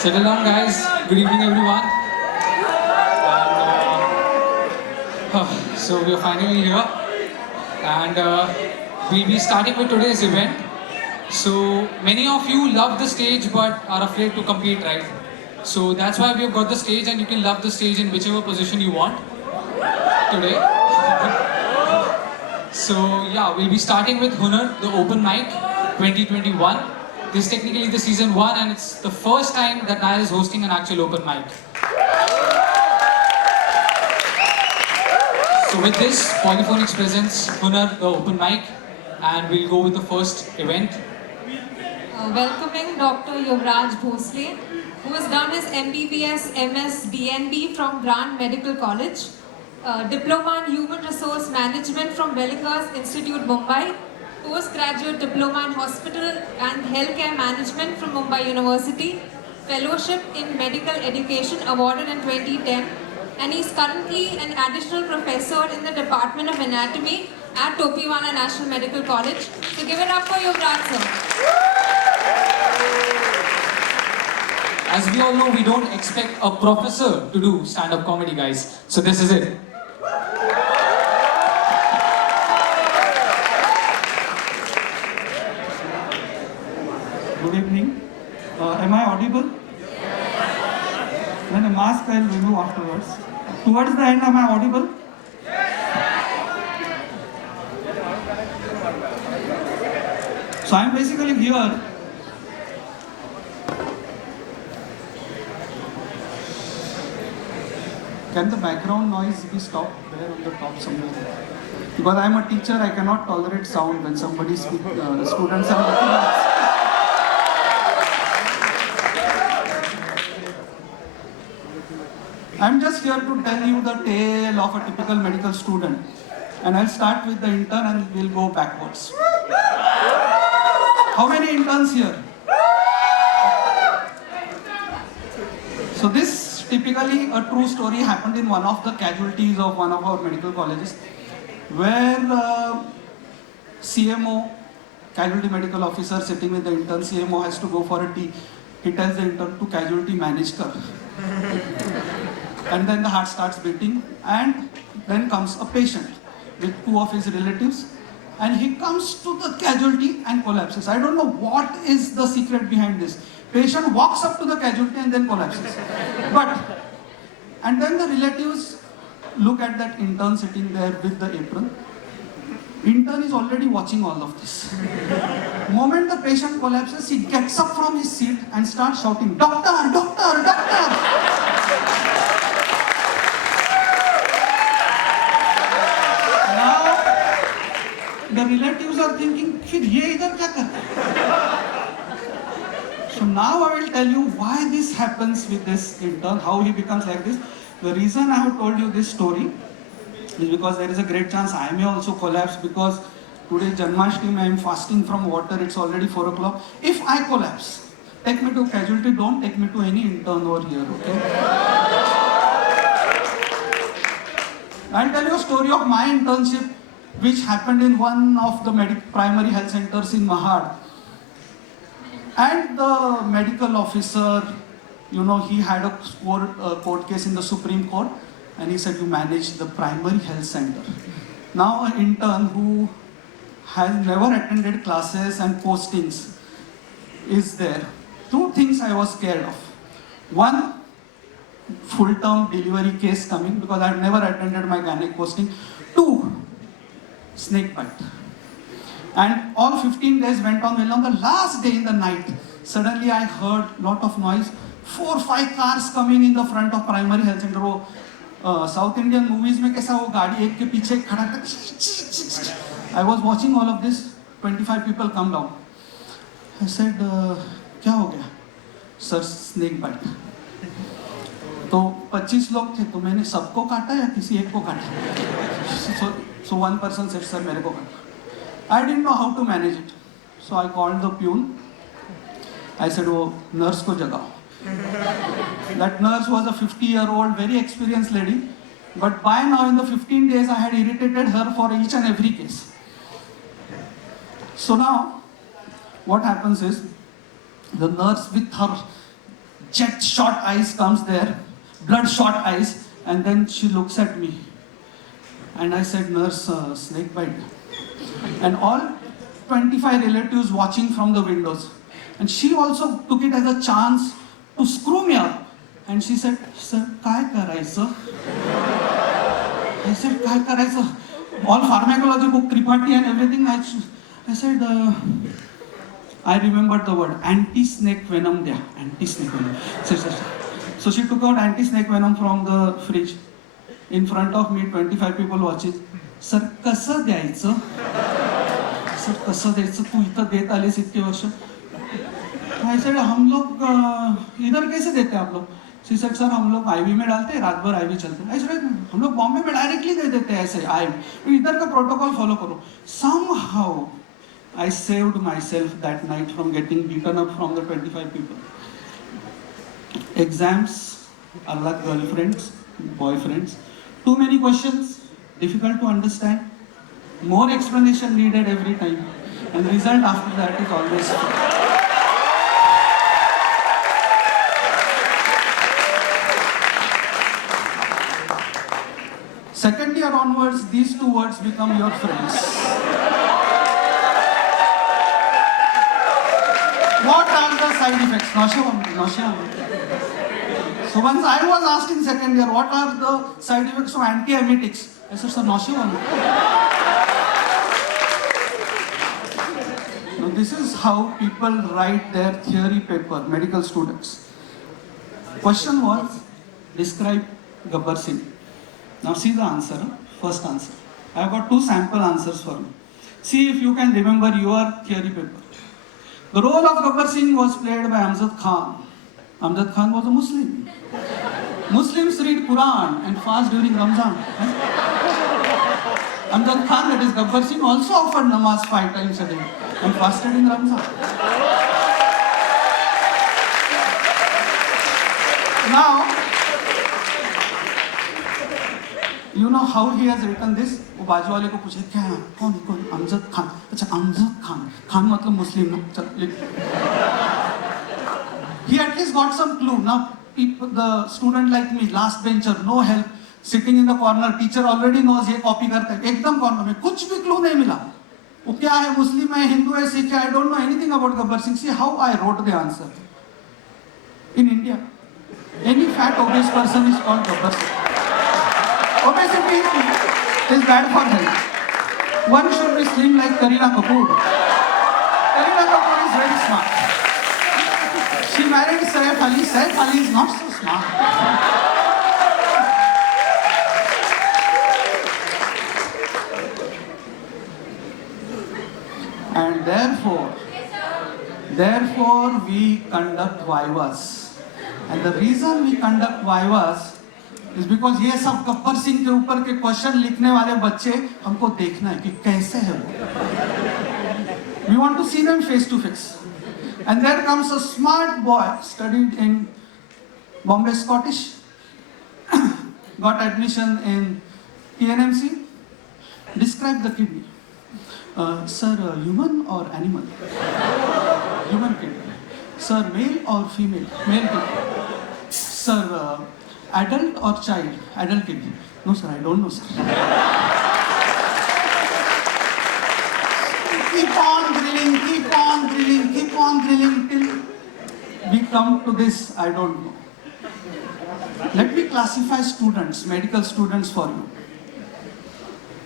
Settle down, guys. Good evening, everyone. So we are finally here, and we'll be starting with today's event. So many of you love the stage but are afraid to compete, right? So that's why we have got the stage, and you can love the stage in whichever position you want today. So yeah, we'll be starting with Hunar, the open mic 2021. This is technically the season 1, and it's the first time that Nile is hosting an actual open mic. So with this, Polyphonics presents Hunar, the open mic, and we'll go with the first event. Welcoming Dr. Yuvraj Bhosle, who has done his MBBS MS DNB from Grant Medical College, Diploma in Human Resource Management from Bellinghurst Institute, Mumbai, Postgraduate Diploma in Hospital and Healthcare Management from Mumbai University, Fellowship in Medical Education awarded in 2010, and he's currently an additional professor in the Department of Anatomy at Topiwala National Medical College. So give it up for Yuvraj, sir. As we all know, we don't expect a professor to do stand-up comedy, guys. So this is it. Good evening. Am I audible? Then a mask I will remove afterwards. Towards the end, am I audible? So I am basically here. Can the background noise be stopped there on the top somewhere? Because I am a teacher, I cannot tolerate sound when somebody speaks. Students are looking at. I'm just here to tell you the tale of a typical medical student, and I'll start with the intern and we'll go backwards. How many interns here? So this typically a true story happened in one of the casualties of one of our medical colleges, where CMO, casualty medical officer, sitting with the intern. CMO has to go for a tea. He tells the intern to casualty manage kar. And then the heart starts beating, and then comes a patient with 2 of his relatives, and he comes to the casualty and collapses. I don't know what is the secret behind this. Patient walks up to the casualty and then collapses. And then the relatives look at that intern sitting there with the apron. Intern is already watching all of this. Moment the patient collapses, he gets up from his seat and starts shouting, "Doctor, doctor, doctor!" The relatives are thinking, "Fir ye idhar kya kar raha hai?" So now I will tell you why this happens with this intern, how he becomes like this. The reason I have told you this story is because there is a great chance I may also collapse, because today Janmashtami, I am fasting from water, it's already 4 o'clock. If I collapse, take me to casualty, don't take me to any intern over here, okay? I'll tell you a story of my internship which happened in one of the primary health centers in Mahad. And the medical officer, he had a court case in the Supreme Court, and he said, "You manage the primary health center." Now an intern who has never attended classes and postings is there. 2 things I was scared of. One, full-term delivery case coming, because I had never attended my gynec posting. 2, snake bite. And all 15 days went on well. On the last day in the night, suddenly I heard lot of noise. 4-5 cars coming in the front of primary health center. वो South Indian movies में कैसा वो गाड़ी एक के पीछे खड़ा था. I was watching all of this. 25 people come down. I said, क्या हो गया? Sir, snake bite. तो 25 लोग थे, तो मैंने सबको काटा या किसी एक को काटा? So one person said, "Sir, मेरे को काटा." I didn't know how to manage it. So I called the peon. I said, "वो nurse को जगाओ." That nurse was a 50-year-old, very experienced lady. But by now, in the 15 days, I had irritated her for each and every case. So now, what happens is, the nurse with her jet shot eyes comes there, blood shot eyes, and then she looks at me. And I said, nurse, snake bite. And all 25 relatives watching from the windows. And she also took it as a chance to screw me up. And she said, sir, काय करायचं? I said, काय करायचं? All pharmacology book, Tripathi and everything. I said, I remembered the word, anti-snake venom there. Anti-snake venom. So she took out anti-snake venom from the fridge. In front of me, 25 people watching. Sir, कसं द्यायचं? Sir, कसं द्यायचं? तू इथं देत आलीस इतके वर्ष. I said, हम लोग इधर कैसे देते हैं आप लोग? She said, sir, हम लोग IV में डालते हैं, रात भर IV चलते हैं. I said, हम लोग बॉम्बे में डायरेक्टली दे देते हैं ऐसे IV. तो इधर का प्रोटोकॉल फॉलो करो. Somehow, I saved myself that night from getting beaten up from the 25 people. Exams are like girlfriends, boyfriends. Too many questions, difficult to understand. More explanation needed every time. And the result after that is always second year onwards, these two words become your friends. What are the side effects? Nausea. So once I was asked in second year, what are the side effects of antiemetics? I said, sir, nausea. Now this is how people write their theory paper, medical students. Question was, describe Gabbar Singh. Now see the answer, first answer. I have got two sample answers for you. See if you can remember your theory paper. The role of Gabbar Singh was played by Amjad Khan. Amjad Khan was a Muslim. Muslims read Quran and fast during Ramzan. Amjad Khan, that is Gabbar Singh, also offered namaz 5 times a day and fasted in Ramzan. Now, you know how he has written this? वो बाजू वाले को पूछे क्या है? कौन? अमजद खान. अच्छा, अमजद खान. खान मतलब मुस्लिम ना? चल लिख. He at least got some clue. Now, people, the student like me, last bencher, no help, sitting in the corner, teacher already knows ये copy करता है. एकदम corner में कुछ भी clue नहीं मिला. वो क्या है? मुस्लिम है, हिंदू है, सिख है? I don't know anything about Gabbar Singh. See how I wrote the answer. In India, any fat obese person is called Gabbar Singh. Obesity is bad for health. One should be slim like Kareena Kapoor. Kareena Kapoor is very smart. She married Saif Ali. Saif Ali is not so smart. And therefore we conduct vivas. And the reason we conduct vivas is because ये सब गब्बर सिंह के ऊपर के question लिखने वाले बच्चे हमको देखना है कि कैसे है वो. We want to see them face to face. And there comes a smart boy, studied in Bombay Scottish, got admission in TNMC. Describe the kidney. Sir, human or animal? Human kidney. Sir, male or female? Male kidney. Sir, adult or child? Adult kidney. No sir, I don't know sir. Keep on drilling till we come to this, I don't know. Let me classify students, medical students for you.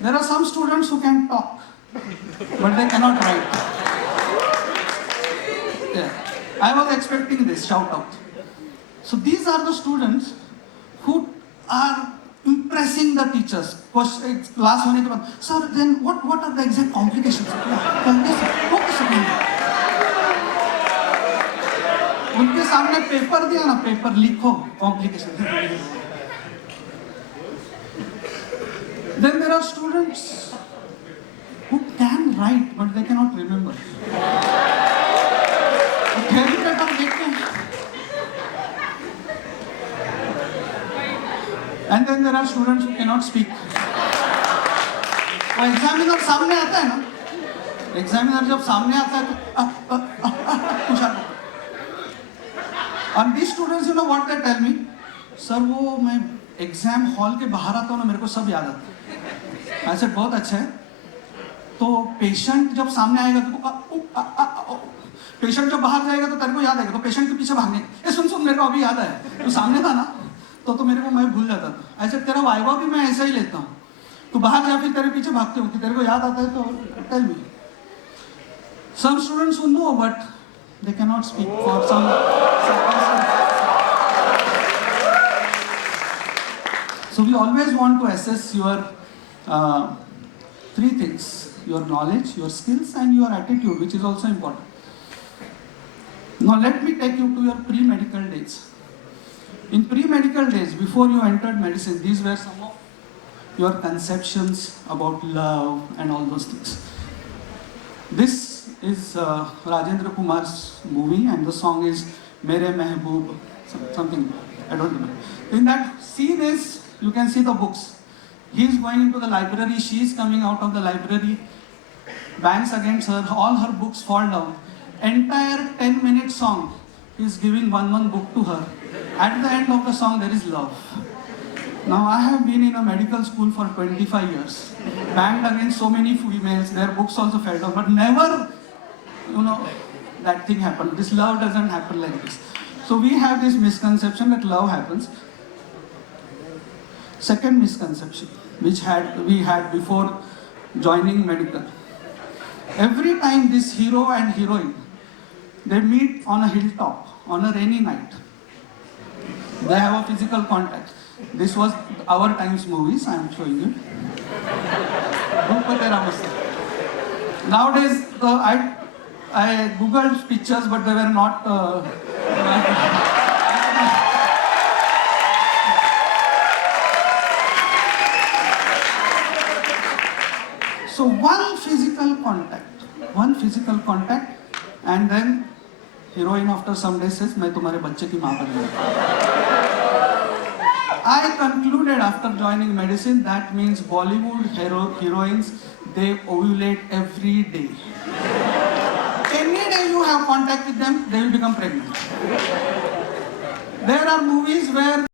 There are some students who can talk, but they cannot write. Yeah. I was expecting this, shout out. So these are the students who are impressing the teachers. Class होने के बाद, sir, then what are the exact complications? उनके सामने paper दिया ना, paper लिखो, complications. Then there are students who can write but they cannot remember. Theory paper देखते हैं. And then there are students who cannot speak. वो examiner सामने आता है ना, एग्जामिनर जब सामने आता है तो Tushar And these students, you know what they tell me? Sir वो मैं एग्जाम हॉल के बाहर आता हूँ ना, मेरे को सब याद आता है. ऐसे बहुत अच्छा है. तो पेशेंट जब सामने आएगा तो पेशेंट जब बाहर जाएगा तो तेरे को याद आएगा, तो पेशेंट के पीछे भागने, ये सुन सुन मेरे को अभी याद है, तो सामने था ना, तो मेरे को मैं भूल जाता था. ऐसे तेरा वाइवा भी मैं ऐसा ही लेता हूँ. तो बाहर जा फिर तेरे पीछे भागते हूँ कि तेरे को याद आता है तो tell me. Some students who know but they cannot speak for some circumstances. So we always want to assess your three things: your knowledge, your skills, and your attitude, which is also important. Now let me take you to your pre-medical days. In pre-medical days, before you entered medicine, these were some of your conceptions about love and all those things. This is Rajendra Kumar's movie, and the song is Mere Mehboob, something, I don't remember. In that scene is, you can see the books. He is going into the library, she is coming out of the library, bangs against her, all her books fall down. Entire 10-minute song, he is giving one book to her. At the end of the song, there is love. Now I have been in a medical school for 25 years, banged against so many females, their books also fell down, but never, that thing happened. This love doesn't happen like this. So we have this misconception that love happens. Second misconception, which we had before joining medical. Every time this hero and heroine, they meet on a hilltop, on a rainy night. They have a physical contact. This was our times movies, I am showing you. Nowadays, I googled pictures, but they were not. So one physical contact, and then heroine after some days says, "मैं तुम्हारे बच्चे की माँ बन गई." I concluded after joining medicine that means Bollywood heroines, they ovulate every day. Any day you have contact with them, they will become pregnant. There are movies where